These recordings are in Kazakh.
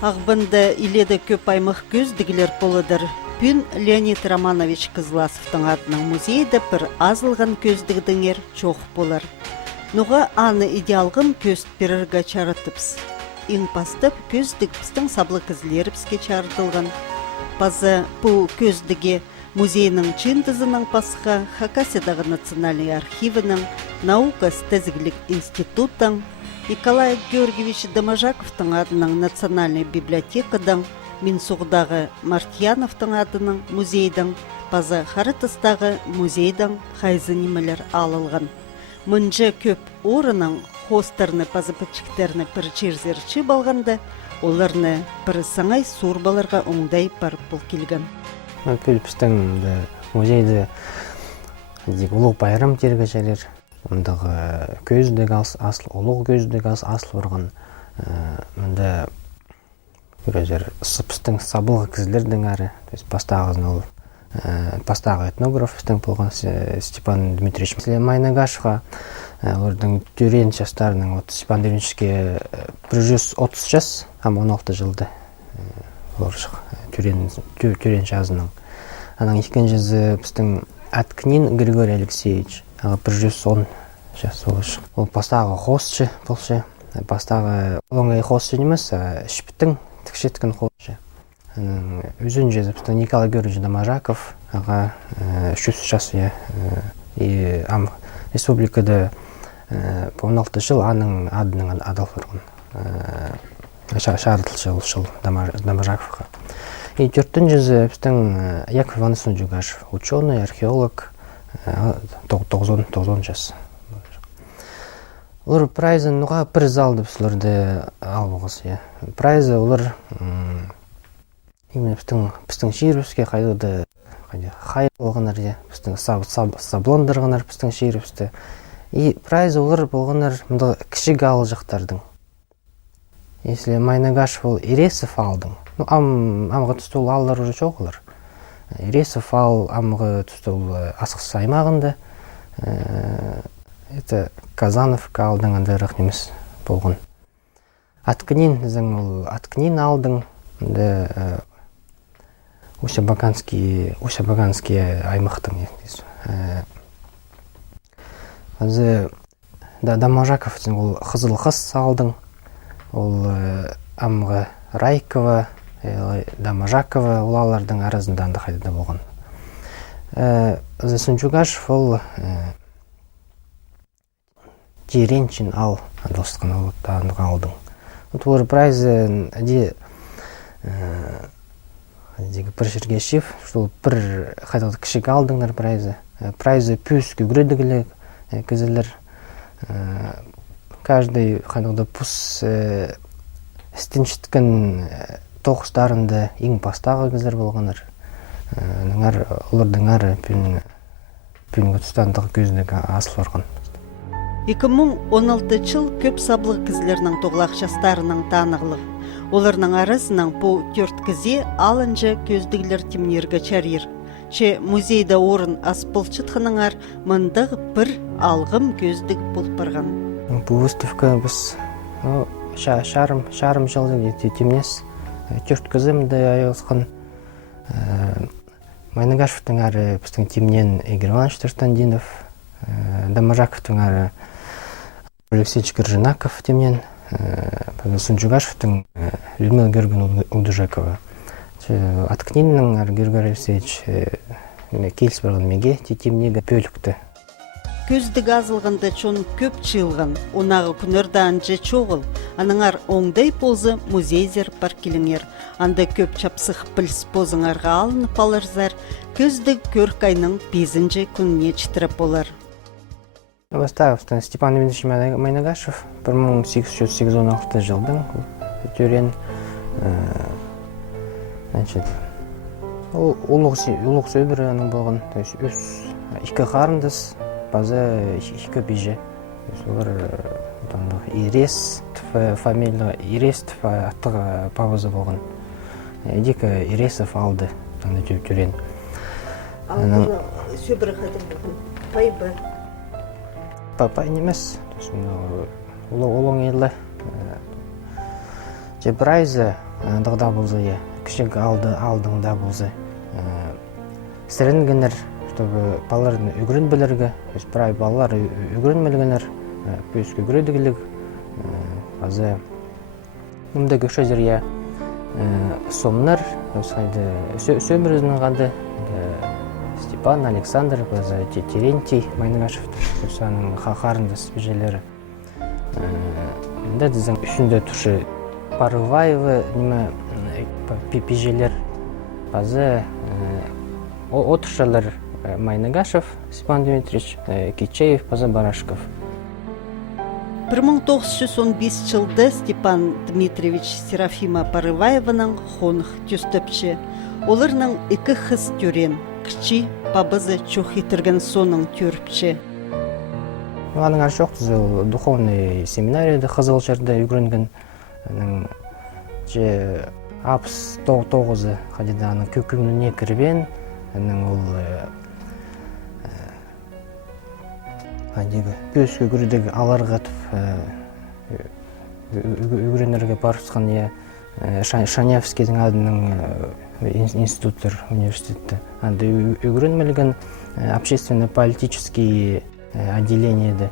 Ағбында иледі көп аймақ көздігілер болыдыр. Пүн Леонид Романович Кызласовтың адының музейді бір азылған көздігдіңер чоқ болыр. Нуға аны идеалғым көст берірға чарытыпс. Ең пастып көздік пістің саблы кізлеріпске чарытылған. Пазы бұл көздіге музейінің чындызының пасыға Хакасиядағы национальный архивінің, наука стезгілік институтың, Николай Георгиевич Домажаковтың адының национальный библиотекадан, Минсуғдағы Мартьяновтың адының музейдің, пазы Харытыстағы музейдің қайзы немелер алылған. Мұнжы көп орының хостерны пазы пәтчіктерні бір черзерчі балғанды, оларны бір саңай сұрбаларға оңдай бар бұл келген. Пүлпістің музейді ұлық байрам терге жәлер, ондағы көздегі асыл, ұлық көздегі асыл бұрған, мұнда көрезер сыпыстың сабылғы кізілердің әрі, бастағы этнограф болған Степан Дмитриевич Майнагашевға, олардың түрен жастарының Степан Дмитриевичке 130 жас, 16 жылды түрен жазының. Аның екен жазы біздің Аткнин Григорий Алексеевич, 110 жас олыш. Ол бастағы қосшы болшы, бастағы оңай қосшы немес, шіптің тікшеткен қосшы. Үзін жазы біздің Николай Георгиевич Домажаков, 300 жас, республикада 16 жыл аның адының адал тұрғын. Шарытылшы ұлшыл Домажаковқа. И 4-тің жүзі біздің Яков Иванович Джугашев, ученый, археолог, 90 жас. Олар прайзы нұға бір залды бізділерді албығыз. Прайзы олар біздің шиіріпске қайдыды қай болғанар, біздің сабландырғанар біздің шиіріпсті. И прайзы олар болғанар кішігі алы жақтардың. Если Майнагашев ол Иресов алдың, амға түсті ол алылар уже жоқ олар. Иресов ал амға түсті ол асқыс аймағында, это Казановка алдың андайрақ немес болған. Аткнин алдың, Ушабаганский аймақтың. Домажаков ол Қызыл қыз алдың, ол амға Райкова, Домажакова олалардың арасында анда қайдада болған. Сунчугашев ол Теренчин ал достықын олықтағындығы алдың. Олар прайзы бір жерге шеф, бір қайдағыды кішік алдыңдар прайзы. Прайзы пүс көгредігілі кізілер. Каждый қайдағыды пұс істеншіткен тоқыстарында ең бастағы кізілер болғаныр. Олардың әрі пүнгі тұстандығы көздегі асыл орған. 2016 жыл көп саблы кізлерінің тоғлақ жастарының танығылығы. Оларның арасынан бұл 4 кізе алынжы көздігілер темнергі чарир. Че музейді орын аспылчытқының ар мұндық бір алғым көздік болып барған. Бұл выставка біз шарым жылды темнес 4 кізімді айылысқан. Майнагашевтың әрі біздің темнен Игорь Иванович Турстандинов, Домажаковтың әрі Алексей Чкержинаков темнен, Сунчугашевтың Людмила Георгиевна Удужакова. Аткниннің әрі Георгий Алексеевич келіс барған меге темнегі пөлікті. Көздік азылғанда чон көп чылған, онағы күнерді анжы чоғыл, аныңар оңдай позы музейзер паркеліңер. Анда көп чапсық білс позыңарға алынып алырзар, көздік көркайның 5-ші күніне чітіріп болар. Бастағыстан Степан Дмитриевич Майнагашев 1886 жылдың түрен ұлық сөйбірі аның болған, өз 2 қарындыз, базы 2 бейже. Олар Ирес фамилия, Ирес аттығы павызы болған. Екі Иресов алды түрен. Сөйбірі қадым болған, пай ба? Пай немес, ұлың елі. Прайзы дағда болзы, кішік алдыңда болзы. Сіренгенер, чтобы балаларын үгірін білерге, бірай балалар үгірін білгенер, пөскі үгіредігілік, азы үмді көшезірге сомнар, сөмірізінің ғады Степан, Александр, Терентий, Майнагашев, өсаның қақарында спежелері. Дізің үшінде тұршы Парываевы, пежелер, базы отыршалар Майнагашев, Степан Дмитриевич, Кичеев, базы Барашков. 1915 жылды Степан Дмитриевич Серафима Парываеваның хонық түстіпші. Оларның екі қыз түрен, кіші бабызы чоқ етірген соның түріпші. Аның аршоқ духовный семинарияда қызыл жерде үйгірінген апс 9-ы қадиданың көкіміне кірбен, ол көзгі күрдегі аларғатып үйгірінерге барысқан Шаневскийдің адының институттар университетті. Үйгірінмелген общественно-политические отделениеде.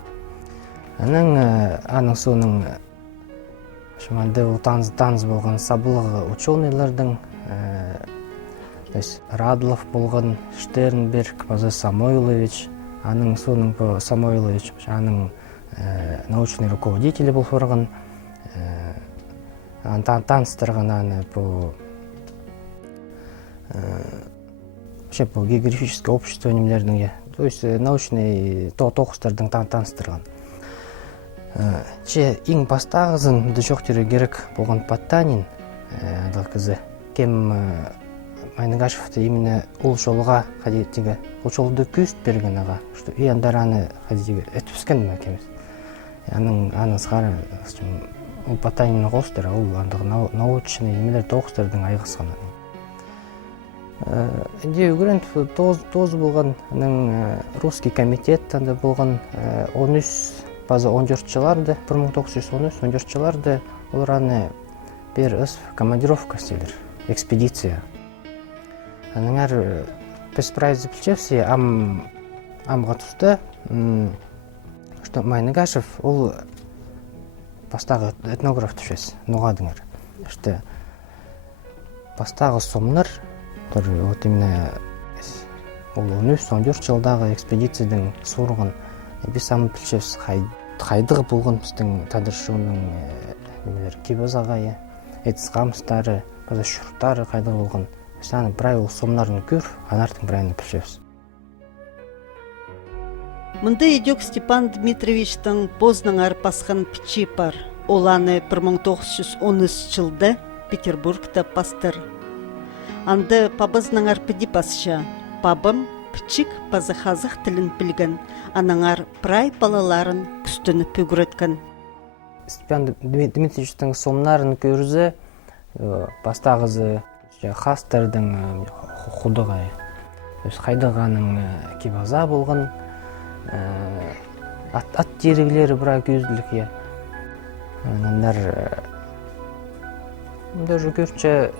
Аның соның таныз болған сабылығы ученыйлардың, Радлов болған, Штернберг, Самойлович, аның соның Самойлович, аның научный руководителі бол сорған, таныстырған аны по географическое общество немлердің, то есть научный тоқыстардың таныстырған. Ең бастағызын жоқ керек болған Потанин, кем Майнагашевті именно ол жолға қадеттігі, ол жолды көст берген аға, что и андар аны қадеттігі әтіпскен ма кеміз. Аның сғары, ол Потанинның қостыр, ол андығы научный немелер тоқыстардың айғысқан. Де үгірін тоз болған русский комитет болған 14 жыларды, 1913-14 жыларды олар аны бір командировка істелер, экспедиция. Әр біз прайзы білчевсе амға тұсты, что Майнагашев ол бастағы этнограф түшес, ноғадыңыр. Бастағы сомнар, вот именно 13-14 жылдағы экспедицияның сұрғын біз самы білчевс қайдығы болған біздің тадыршуының кебазағайы, әтісқамыстары, шұрттары қайдығы болған. Сәні бірай ол сомнарын көр, анартың бірайны білчевс. Мұнда едек Степан Дмитриевичтің Познан арпасқан пічі бар. Оланы 1913 жылда Петербургта пастыр. Анды пабызның арпыди пасша. Пабым пічік пазахазық тілін білген, анаңар прай балаларын күстіні пөгіреткен. Степан Дмитриевичтің сомнарын көрізі, пастағызы хастардың құдығай. Қайдығаның кебаза болған, ат терігілері бірай көзділік е. Даже көрші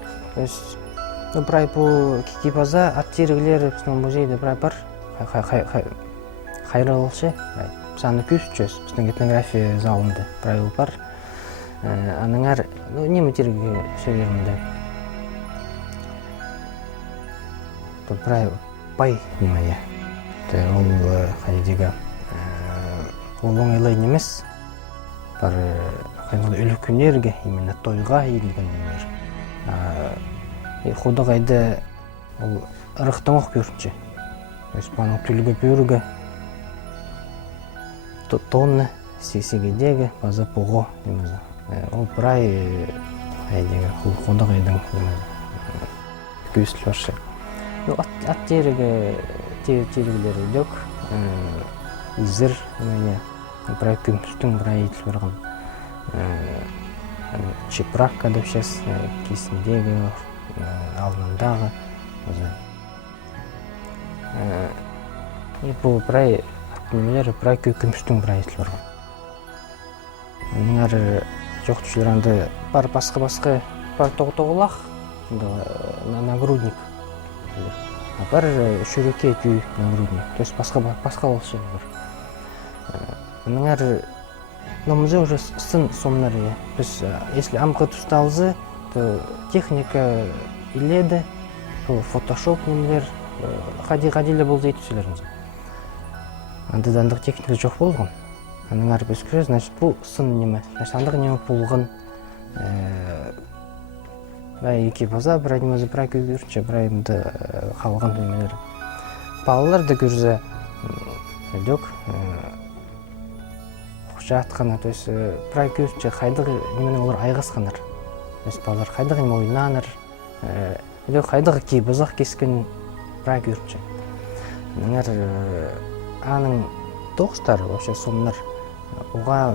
бірай бұл кебаза, ат терігілері біздің музейді бірай бар. Қайры олшы, саны көшчөз, біздің этнография залында бірай ол бар. Аныңар немі терігі сөйлерімді. Бірай бай немайы. Ол қайдегі ол оңайлай немес. Бар өлі күнерге, именно тойға елген немер. Құдығайды ол ұрықтың оқ көрінше. Өспаның түлігі бөрігі, тонны, сегедегі, базы бұғы немезі. Ол бірай құдығайдың көсіл баршы. Ат терігілері дөк, изір, бірай күмістің бірай етіл барған. Чепрак кәдіпшес, кесіндегі, алдындағы. Бұл бірай аттымелері бірай күмістің бірай етіл барған. Менің жоқ түшілерінді бар басқы бар тоғылақ, нагрудник. Бар шүреке түй нагрудник. То есть басқа болшы бар. Ныңар намызы уже сын сомнар. Біз, если амқы тұсталзы, то техника иледі, фотошоп немелер, қадилі бол дейді сөйлеріміз. Андыдандық техника жоқ болған. Ныңар біз көрі, значит, бұл сын неме. Значит, андық неме болған. Бәй екі база, бір әдемізі бір әкі көрінше, бір әйімді қалған немелер. Балалар да көрзі, дөк, құша атқаны, то есть, бір әкі көрінше қайдығы неменің олар айғасқаныр. То есть, балалар қайдығы неме ойнаныр, дөк қайдығы кей базақ кескен бір әкі көрінше. Ныңар аның тоқстар, вообще сомнар, оға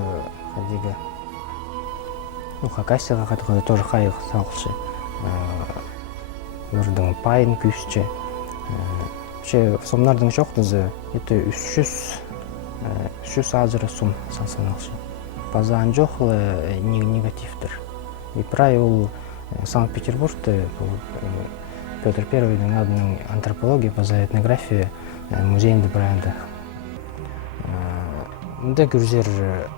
қадегі, Хакасияға қатығы тоже қайық сақылшы. Өрдің пайын күйісче. Сомнардың жоқтызы, еті 300 азыры сом саналшы. Базан жоқлы негативдір. И прай ол Санкт-Петербургте Петр Первойдың адының антропология, база этнография музейінде бірәнді. Мұнда көрзер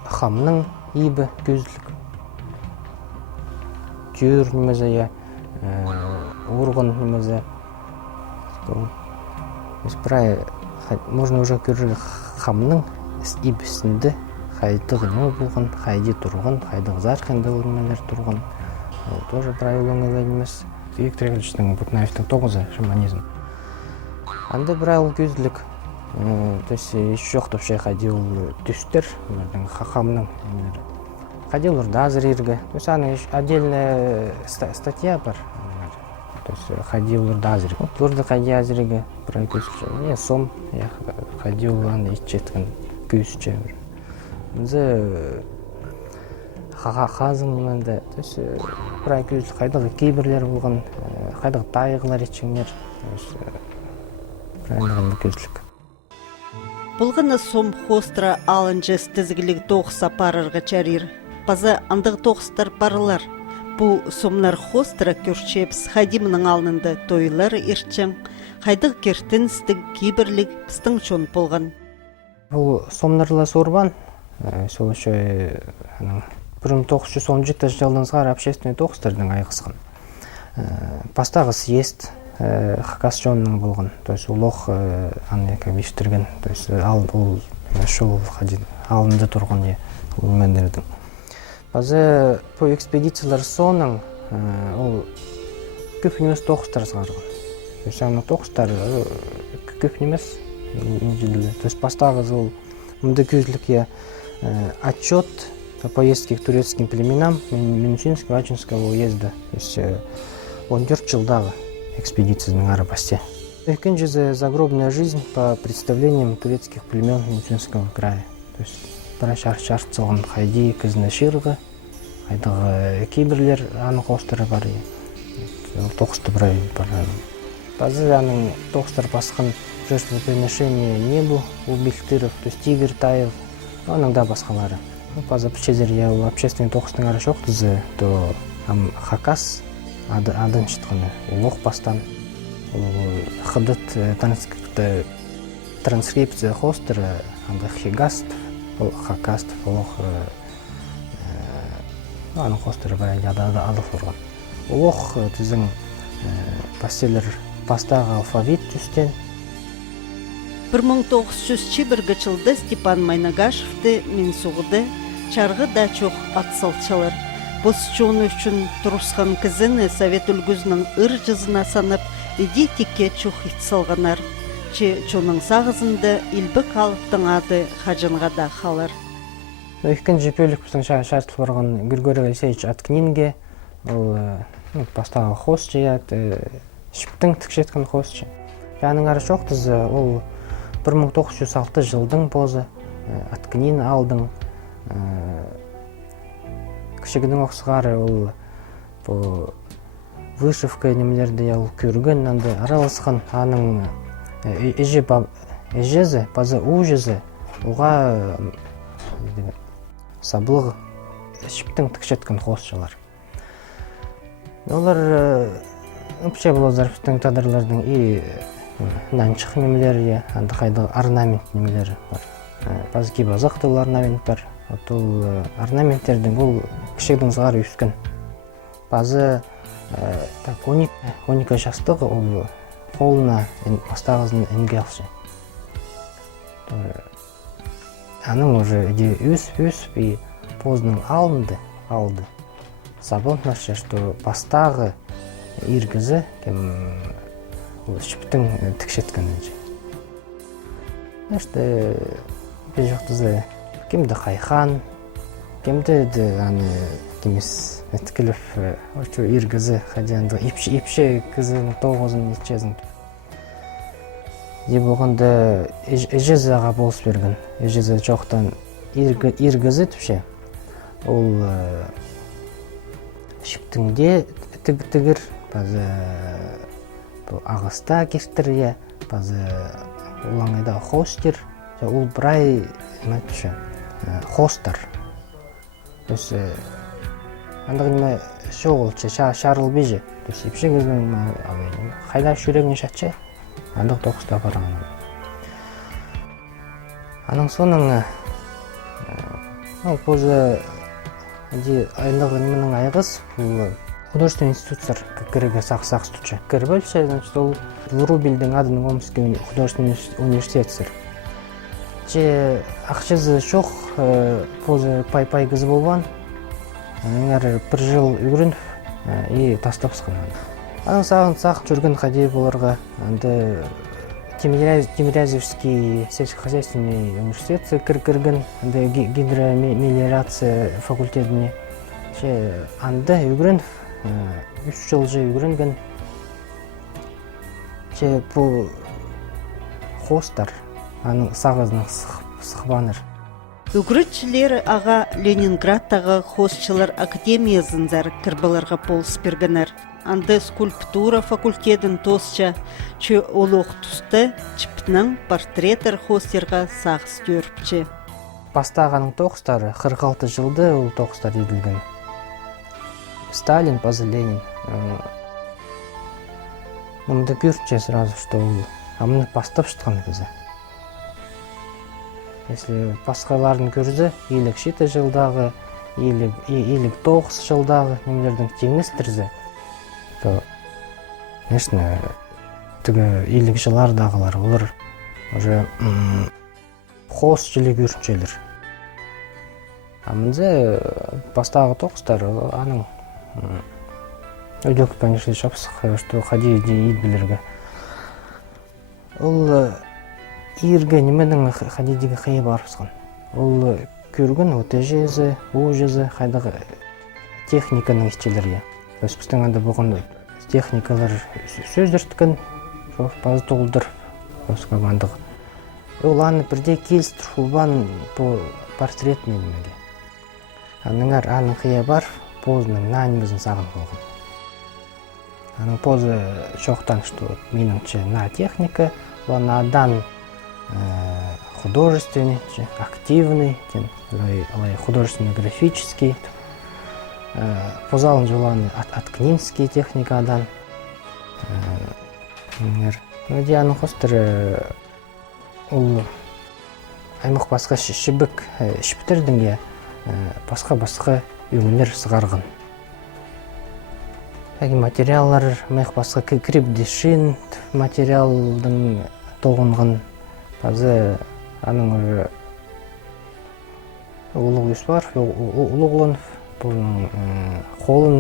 қамның ебі көзілік. Тюр немезе я, урган немезе. Можно уже көрі қамның ибісінде қайдығы не болған, қайди тұрған, қайдығы зарқында немелер тұрған. Тоже правилон емес. Виктор Ильичтің Бутнаевтың 9-ы шаманизм. Анда правил көзілік. То есть еще жоқ топшай қайди ол түстер, қамның немелер. Ходил в Дазрирге, то есть она отдельная статья бар. То есть ходил в Дазрирге. Турда Дазрирге проекты. Я сом, я ходил в Анны Ичеткан күйсче. Зе хазым немende. То есть проекты қайдағы кейбірлер болған, қайдағы тайғылар ечеңдер. То есть правильно көзлік. Бұлғыны сом хостра алынжыз тізгілік тоқса парырға чарир. Паза андық тоқстар барылар. Бұл сомнар хостра көршепс хадимның алынды тойлар ирчен, қайдық кертін стік кейбірлік пістің чон болған. Бұл сомнарлы сорбан, сол үші 1910 жылдыңызғар общественный тоқстардың айғысқан. Пастағы съезд хакасчонның болған, то есть улоқ виштірген, то есть алынды тұрған үлмендердің. Базы по экспедициялар соның көп немес тоқыстар сығарған. То есть аны тоқыстар көп немес инжілді. То есть пастағы зыл мұнда көзілік отчет по поездке к турецким племенам Минусинского Ачинского уезда. То есть 14 жылдағы экспедицияның ары басте. Екінші загробная жизнь по представлениям турецких племен Минусинского края. То есть бір шарт сылған қайди кізіні ширғы, қайдағы кейбірлер аны қостыры бар. Тоқысты бір бар. Базы аның тоқыстар басқан жертвоприношение небу убийстыров, то есть тигр, тайыл, аның да басқалары. Базы пішезер общественный тоқыстың ары шоқтызы, то хакас адын шытқаны, улоқ бастан, қыдыт транскрипция хостыры, анда хигаст, хакаст, улоқ аның хостыры бір әлі адылық ұрған. Улоқ тізің пастелер пастағы алфавит түстен. 1901 жылды Степан Майнагашевті мен соғыды чарғы да чоқ атсалчалар. Бұс чоны үшін тұрысқан кізіні Совет үлгізінің ыр жызына санып, иди текке чоқ итсалғанар. Чоның сағызында илбі қалыптың ады хажынға да қалар. Өйкен жепелік біздің шартыл барған Григорий Алексеевич Аткнинге, ол пастағы хостчы, шіптің тікшеткен хостчы. Яның ары шоқтызы, ол 1906 жылдың бозы Аткнин алдың. Кішігінің оқсығары ол вышивка немелерді көрген, араласқан аның ежезі, базы ұжезі, оға саблығы шіптің тікшеткен хостчылар. Олар вообще болозар біздің тадырлардың и нанчық немелері, анда қайда орнамент немелері бар. Базыки базақ тол орнамент бар. Ол орнаменттердің ол кішігдің зғар үскен. Базы оника шастығы ол қолына астағызын әнге алшы. Аның уже өсіп и поздың алды. Сабон наша, что пастағы иргізі кем шіптің тікшеткені же. Нашты бен жоқтызы кемді қайхан, кемді кемес әткіліп иргізі қадиянды ипше кізін тоғызын етчезін. Де болғанда әжезіға болыс берген. Әжезі жоқтан иргізі түпше. Ол шіптіңде тігір, базы ағыста кестірге, базы олаңайда хостер, ол бірай хостар. Андығыма шоғылчы, шарыл бейжі. Епшіңіздің қайда шүрегіне шатшы, андық тоқыста барағын. Аның соның позы айындағы неменің айғыз, художественный институттар кірігі сақ-сақ стуча. Кірбөлші, ол Врубельдің адының Омский художественный университетсір. Ақшызы шоқ позы пай-пай кізі болған. Әңір бір жыл үгірін и тастап сықын. Аның сағын сақ жүрген қадей боларға Тимирязевский сельскохозяйственный университет кірген, гидромелиорация факультетіне. Анда үгірін, 3 жыл жы үгірінген. Бұл хостар, аның сағызының сықбаныр. Үгірітшілер аға Ленинградтағы хостчылар академиясынзар кірбаларға полыс бергенер. Анда скульптура факультетін тосча, че олық тұсты чіптінің портреттер хостерға сағыз көріпчі. Бастағаның тоқыстары 46 жылды ол тоқыстар еділген. Сталин, базы Ленин. Мұнды көріпче сразу, что ол амыны бастап шытқан кезі. Если басқаларын көрді, 57 жылдағы, 59 жылдағы немелердің теңістірзі, то, конечно, түгі 50 жылардағылар, олар уже қос жылы көрінчелер. Амынзе бастағы тоқыстар, аның өйдек, конечно, шапсық, что қади дейд білерге. Ол ирге неменің қадидегі қайы барысқан. Ол көрген өте жезі, о жезі, қайдағы техниканың ішчелерге. Біздің анда болған техникалар сөздірткен, базы толдыр, өскабандығы. Ол аны бірде келістір ұлбан бұл портрет немеге. Аныңар аның қия бар, позының нәнімізін сағын болған. Аның позы шоқтан, что меніңше на техника, надан художественный, активный, художественно-графический. Позалын жоланы аткнинский техникадан. Дианың қостыры ол аймақ басқа шібік шіптердіңге басқа үйгілер сығарғын. Материаллар аймақ басқа крепдешин материалдың толғынғын. Базы аның ұлық өс бар, ұлық ұлын, қолын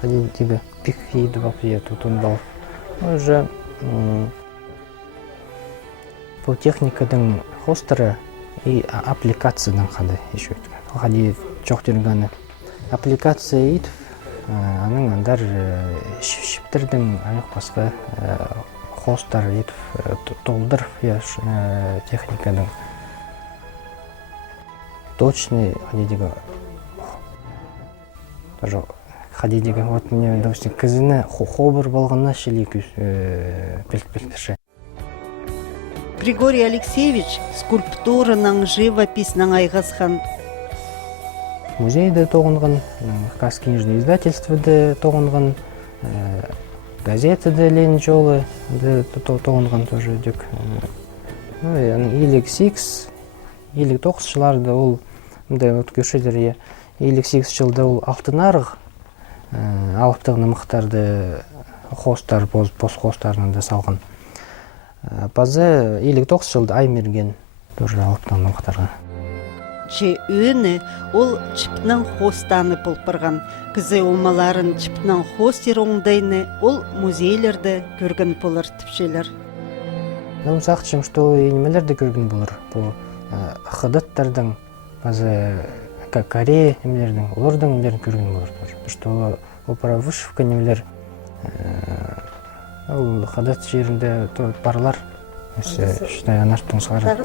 қадейдегі пик еді бап тұтын бал. Уже бұл техниканың хостары и аппликациядан қады еші өткен. Қадей жоқ жүргені. Аппликация еді, аның андар шіптердің аяқ басқа хостар етіп толдыр техниканың точный қадейдегі вот мне допустим кізіні хобыр болғанна шелек пелк-пелктерші. Григорий Алексеевич скульптураның живописның айғасқан. Музейді тоғынған, Казкнижный издательстводы тоғынған, газетада Ленин жолы тоғынған тоже дек. Илік 9 жыларда ол көшелер 58 жылда ол алтын арық алыптығыны мұқтарды хостар, пост хостарынан да салған. Базы 59 жылда Аймерген тоже алыптығыны мұқтарға. Че өні ол чіпнің хостаны пұлпырған. Кізі олмаларын чіпнің хостер оңдайны ол музейлерді көрген болыр тіпшелер. Сақчым, что енемелерді көрген болыр. Бұл қыдаттардың базы Корея немелердің, олардың немелерін көрген болыр. Что ол пара вышывка немелер ол қыдат жерінде барлар. Анартың зары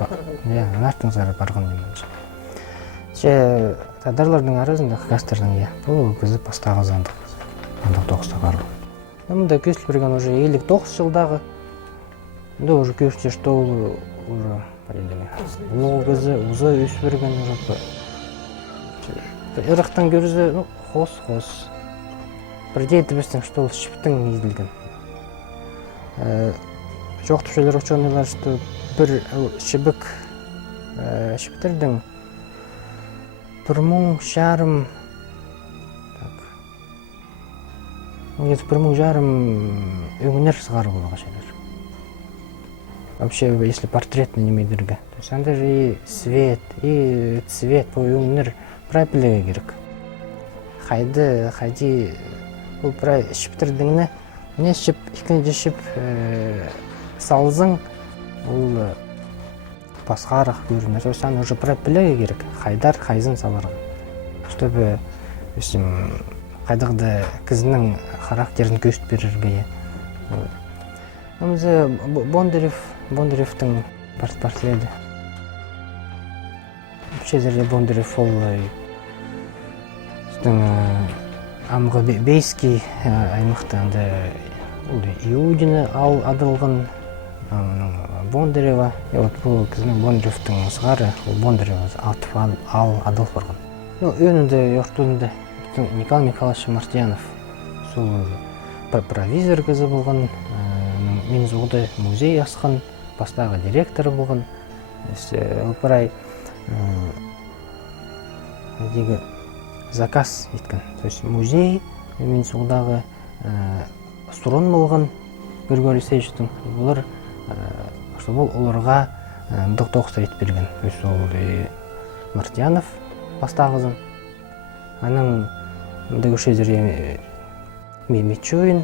барған немелер. Тадарлардың арасында қағастардың бұл көзі бастағы заңдық. Андық 9-та барлы. Мұнда көсіл берген уже 59 жылдағы. Да уже көште, что уже ол көзі ұзы өсіп берген уже. Ирақтан көрізі қос. Бірде етібістің, что ол шіптің езілген. Жоқ түшелер ұчонылар, что бір шіптердің 1,5 өңінер сығары болуға шелер. Вообще, если портретный немедерге, то есть анда же и свет, и цвет по өңінер правилеге керек. Қайды, бұл прай шіптердіңні, не шіп, екінші шіп салзың, ол басқарақ көрінер. То есть аны уже правилеге керек. Қайзын саларға. Чтобы қайдағды кізінің характерін көшт берерге. Өмізі Бондаревтің портледі. Бүшезерде Бондарев ол амғы бейский аймақтанды Иудины адылғын Бондарева. Бұл кізінің Бондаревтің сығары Бондарева адыл барған. Өнінде ертуында Николай Михайлович Мартьянов сол провизор кізі болған, мен зоғды музей асқан, бастағы директоры болған. Опырай заказ еткен. То есть музей мен зоғдағы сұрын болған Григорий Алексеевичтің. Олар оларға доқтоқса ет берген. То есть ол Мартьянов бастағызын. Аның дөгішезір Мичурин,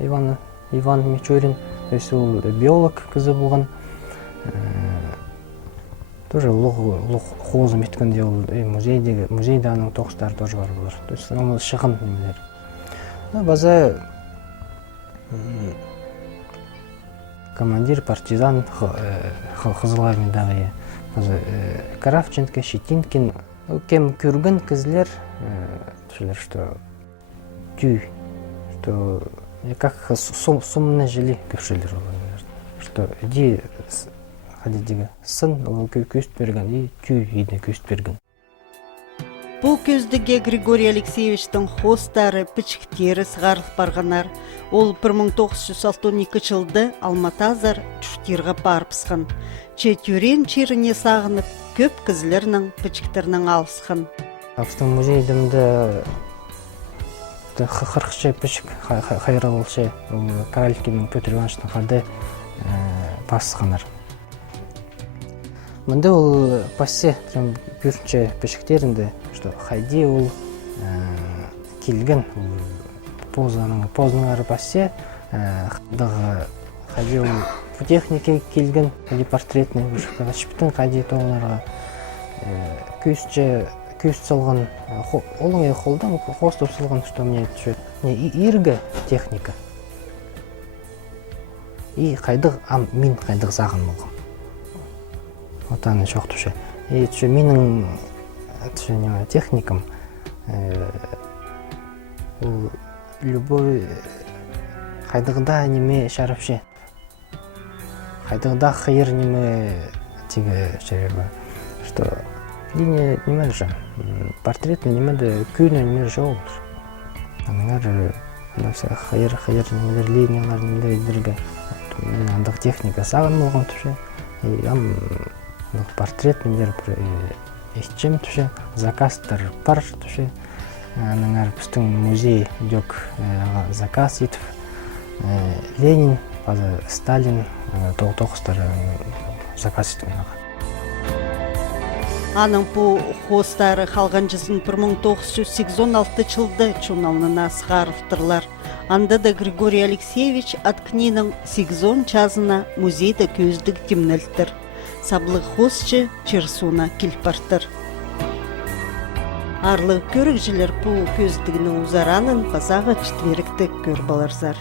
Иван Мичурин, то есть ол биолог кізі болған. Тоже лұқ қозым еткенде ол музейде аның тоқыстары тоже бар болар. То есть ол шығын немелер. База командир, партизан, Қызыл армиядағы Кравченко, Щетинкин. Кем көрген кізлер, что как сумны жили көшелер. Что иди ходидегі сын, көст берген, и түй еді көст берген. Бұл көздіге Григорий Алексеевичтің хостары, пічіктері сығарылып барғанар. Ол 1962 жылды Алматазар түштерға барыпсқан. Тюрен черіне сағынып, көп кізлерінің пічіктерінің алысқан. Абыстың музейдімді 40 пічік қайра болшы, Королевкинің Петр Ивановичтың қады басысқанар. Мұнда ол пассе, бүрінші пічіктерінде, что қайды ол келген, позының ары пассе, қайды ол технике келген, портретный шіптің қайды тоғынарға көст салған, олың қолдан қостып салған, что мне иргі техника. И қайдық, мен қайдық зағын болғым. Отаны жоқ түші. И менің техникам любой қайдығда неме шарапше. Қайдығда қайыр неме тегі шарапы. Что линия неме же. Портретный неме де күйіне неме же олыр. Аныңар Мындай хайыр немелер линиялар немелерге мен андык техника сагын болгон түшө. Ам портрет немелер ичем түшө, заказдар бар түшө. Аныңар біздің музей дөк заказ етіп, Ленин, Сталин, тоғыстары заказ етіп. Аның бұл хостары қалған жүзін 1986 жылды журналына сығарыптырлар. Анда да Григорий Алексеевич Аткнинің 80 жазына музейді көздік темнелттір. Саблы хостчы черсуна келпартыр. Арлы көрікжілер бұл көздігіні ұзаранын базаға четверікті көр баларзар.